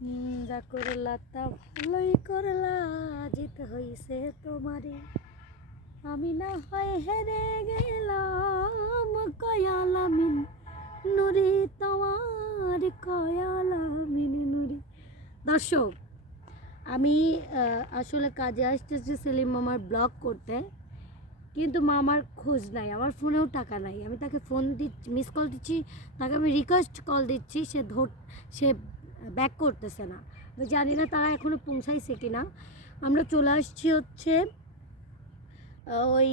যা করলা তা ভালোই করলা, জিত হইছে তোমারে আমি না হয় হেরে গেলাম কয়ালামিন নুরি তোমার কয়ালামিন নুরি। দর্শক, আমি আসলে কাজে আসতেছি সেলিম মামার ব্লগ করতে, কিন্তু মামার খোঁজ নাই, আমার ফোনেও টাকা নাই। আমি তাকে ফোন দিচ্ছি মিস কল দিচ্ছি, তাকে আমি রিকোয়েস্ট কল দিচ্ছি, সে ধর, সে ব্যাক করতেছে না। জানি না তারা এখনও পৌঁছাইছে কি না। আমরা চলে আসছি হচ্ছে ওই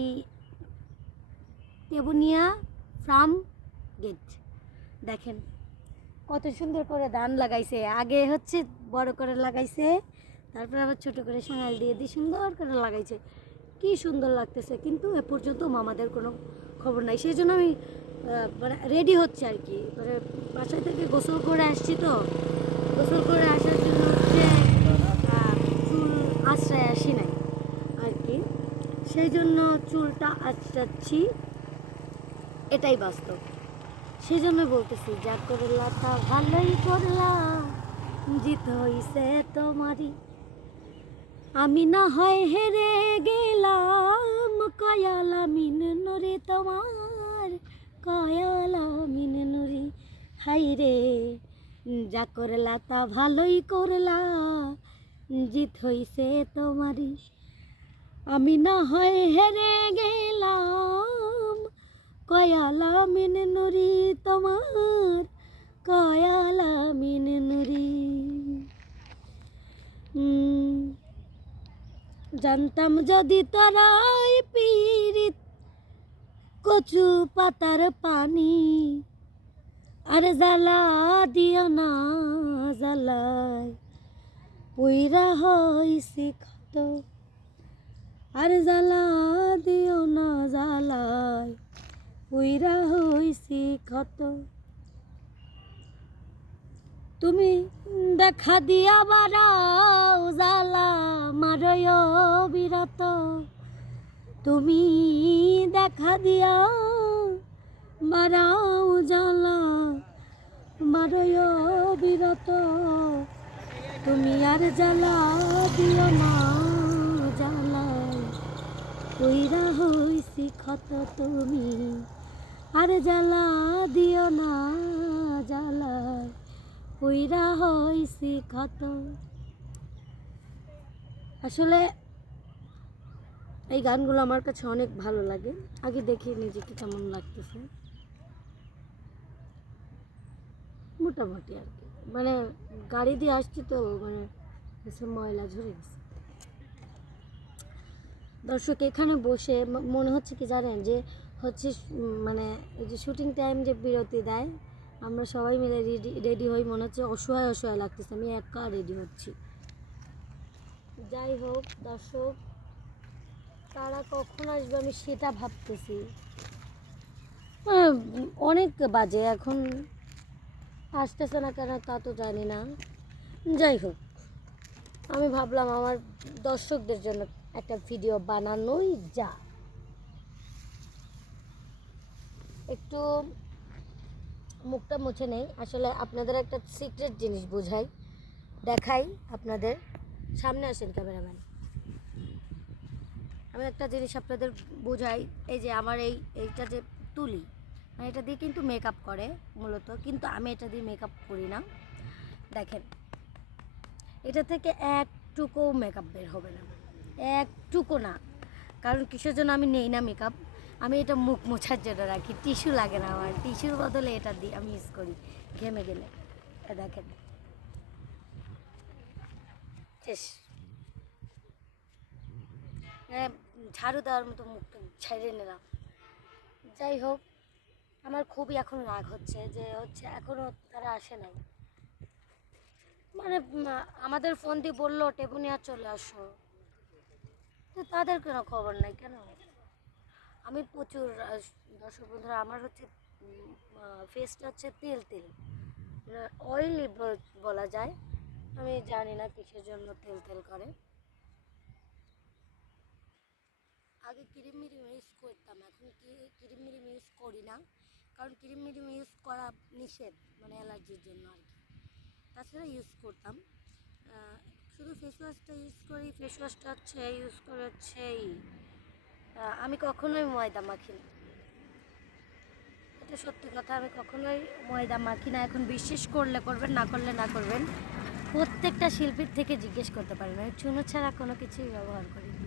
তেবুনিয়া ফার্ম গেট দেখেন কত সুন্দর করে ধান লাগাইছে। আগে হচ্ছে বড় করে লাগাইছে, তারপর আবার ছোট করে সাঙাল দিয়ে দিয়ে সুন্দর করে লাগাইছে। কি সুন্দর লাগতেছে, কিন্তু এ পর্যন্ত মামাদের কোনো খবর নাই। সেই জন্য আমি মানে রেডি হচ্ছে আর কি। মানে বাসায় থেকে গোসল করে আসছি তো। গোসল করে আসার জন্য হচ্ছে চুল আশ্রয় আসি নাই আর কি। সেই জন্য চুলটা আঁচড়াচ্ছি। এটাই বাস্তব। সেই জন্য বলতেছি, যা করলা তা ভালোই করলা, জিত হইছে তোমারই। আমি না হয় হেরে গেলাম, কয়ালা মিন নুরি তোমার, কয়ালা মিন নুরি হাই রে যা করলা তা ভালোই করলা, জিত হইছে তোমারই। আমি না হয় হেরে গেলাম, কয়ালা মিন নুরি তোমার, কয়ালা মিন নুরি। জানতাম যদি তারাই পীড়িত কচু পাতার পানি আর জ্বালা দিও না জ্বালায়। পুইরা হইছি ক্ষত। আর জ্বালা দিও না জ্বালায়। পুইরা হইছি ক্ষত। তুমি দেখা দিয়া বারাও জ্বালা মারয় বিরত তুমি দেখা দিয়া বারাও জ্বালা মারয় বিরত। তুমি আর জ্বালা দিও না, জ্বালায় কইরা হইছি ক্ষত তুমি। আর জ্বালা দিও না, জ্বালায় কইরা হইছি ক্ষত। আসলে এই গানগুলো আমার কাছে অনেক ভালো লাগে। আগে দেখি নিজেকে কেমন লাগতেছে। মোটামুটি আর কি। মানে গাড়ি দিয়ে আসছি তো মানে ময়লা ঝরে গেছে। দর্শক, এখানে বসে মনে হচ্ছে কি জানেন যে, হচ্ছে মানে যে শুটিং টাইম যে বিরতি দেয়, আমরা সবাই মিলে রেডি রেডি হই, মনে হচ্ছে অসহায় অসহায় লাগতেছে। আমি একা রেডি হচ্ছি। যাই হোক, দর্শক, তারা কখন আসবে আমি সেটা ভাবতেছি। অনেক বাজে এখন। আসতেছে না কেন তা তো জানি না। যাই হোক, আমি ভাবলাম আমার দর্শকদের জন্য একটা ভিডিও বানানোই যা একটু মুখটা মুছে নেই। আসলে আপনাদের একটা সিক্রেট জিনিস বোঝাই, দেখাই আপনাদের। সামনে আসেন ক্যামেরাম্যান আমি একটা জিনিস আপনাদের বোঝাই, এই যে আমার এই, এইটা যে তুলি মানে এটা দিয়ে কিন্তু মেকআপ করে মূলত, কিন্তু আমি এটা দিয়ে মেকআপ করি না। দেখেন, এটা থেকে একটুকু মেকআপ বের হবে না। একটুকু না। কারণ কিসের জন্য আমি নেই না মেকআপ আমি এটা মুখ মোছার জন্য রাখি। টিস্যু লাগে না আমার। টিস্যুর বদলে এটা দিই আমি ইউজ করি, ঘেমে গেলে। দেখেন। শেষ। ঝাড়ু দেওয়ার মতো মুখটা ছেড়ে নিলাম। যাই হোক আমার খুবই এখন রাগ হচ্ছে যে হচ্ছে এখনও তারা আসে নাই। মানে আমাদের ফোন দিয়ে বলল, টেবুনিয়া চলে আসো। তো তাদের কোনো খবর নাই কেন? আমি প্রচুর দর্শক বন্ধুরা, আমার হচ্ছে ফেসটা হচ্ছে তেল তেল। অয়েলি বলা যায়। আমি জানি না কিসের জন্য তেল তেল করে। আগে ক্রিম মিরিম ইউজ করতাম, এখন কি ক্রিম মিরিম ইউজ করি না। কারণ ক্রিম মিরিম ইউজ করা নিষেধ মানে অ্যালার্জির জন্য আর কি। তাছাড়া ইউজ করতাম। শুধু ফেস ওয়াশটা ইউজ করি ফেস ওয়াশটা হচ্ছে ইউজ করে হচ্ছে আমি কখনোই ময়দা মাখি না। এটা সত্যি কথা, আমি কখনোই ময়দা মাখি না। এখন বিশ্বাস করলে করবেন, না করলে না করবেন, প্রত্যেকটা শিল্পীর থেকে জিজ্ঞেস করতে পারেন। আমি চুনো ছাড়া কোনো কিছুই ব্যবহার করি না।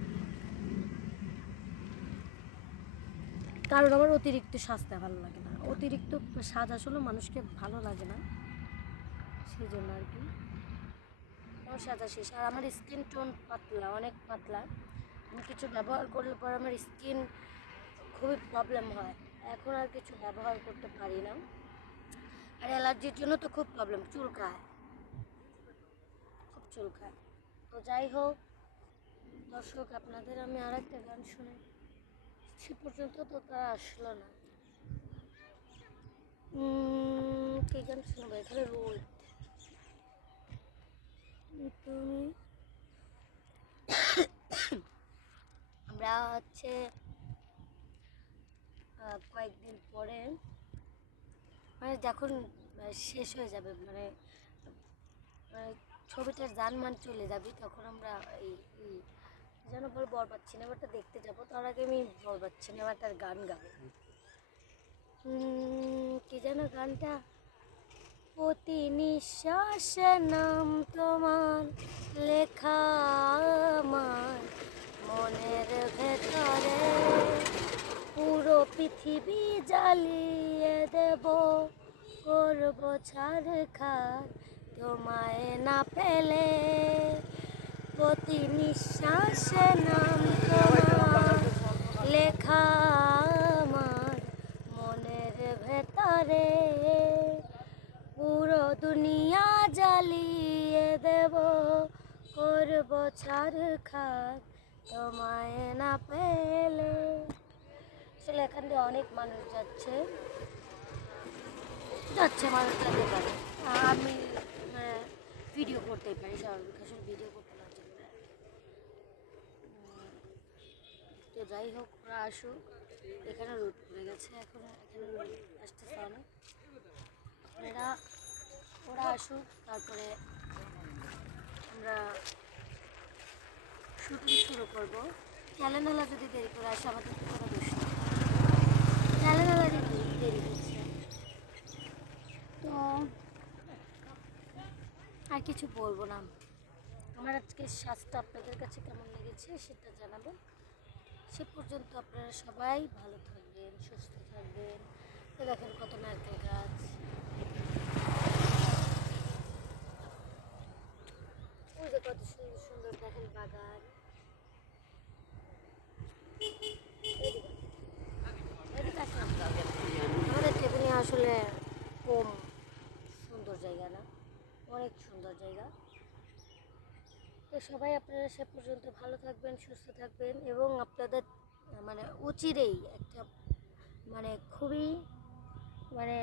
কারণ আমার অতিরিক্ত সাজতে ভালো লাগে না। অতিরিক্ত সাজ আসলে মানুষকে ভালো লাগে না। সেই জন্য আর কি। আমার সাজা শেষ। আর আমার স্কিন টোন পাতলা, অনেক পাতলা। আমি কিছু ব্যবহার করলে পর আমার স্কিন খুবই প্রবলেম হয়। এখন আর কিছু ব্যবহার করতে পারি না। আর অ্যালার্জির জন্য তো খুব প্রবলেম চুলকায়। খুব চুলকায়। তো যাই হোক, দর্শক, আপনাদের আমি আর একটা গান শুনে। সে পর্যন্ত তো তারা আসলো না। কি গান শুনব? এখানে রোদ তুমি আমরা হচ্ছে কয়েকদিন পরে মানে যখন শেষ হয়ে যাবে মানে ছবিটার জানমান চলে যাবে, তখন আমরা এই যেন বল বরবাদ সিনেমাটা দেখতে যাব। তার আগে আমি বরবাদ সিনেমাটার গান গাবো। কি যেন গানটা? প্রতি নিঃশ্বাসে নাম তোমার, লেখা আমার মনের ভেতরে। পুরো পৃথিবী জ্বালিয়ে দেব, করব ছাড় খার তোমায় না পেলে। প্রতি নিঃশ্বাসে নাম তোমার। লেখা আমার মনের ভেতরে। পুরো দুনিয়া জ্বালিয়ে দেব, করব ছাড় খার তোমায় না পেলে। আসলে এখান দিয়ে অনেক মানুষ যাচ্ছে। যাচ্ছে মানুষ যেতে পারে আমি ভিডিও করতেই পারি স্বাভাবিক ভিডিও করতে না জানলে। উম, তো যাই হোক, ওরা আসুক। এখানে রোদ পড়ে গেছে এখন, এখানে রোদ আসতেছে অনেক। এরা ওরা আসুক, তারপরে আমরা শুটিং শুরু করব। চ্যানেলওয়ালা যদি দেরি করে আসে, আমাদের কোনো দোষ যদি দেরি করছে, তো আর কিছু বলব না। আমার আজকে সাজটা আপনাদের কাছে কেমন লেগেছে সেটা জানাবেন সে পর্যন্ত আপনারা সবাই ভালো থাকবেন, সুস্থ থাকবেন। তো দেখেন কত নারকেল গাছ। কত সুন্দর সুন্দর দেখেন বাগান। আমাদের টেবিলে আসলে কম সুন্দর জায়গা না, অনেক সুন্দর জায়গা। তো সবাই আপনারা সে পর্যন্ত ভালো থাকবেন, সুস্থ থাকবেন এবং আপনাদের মানে উচিরেই একটা মানে খুবই মানে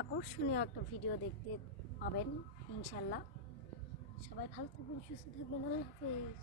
আকর্ষণীয় একটা ভিডিও দেখতে পাবেন, ইনশাল্লাহ। সবাই ভালো থাকবেন, সুস্থ থাকবেন, আল্লাহ হাফিজ।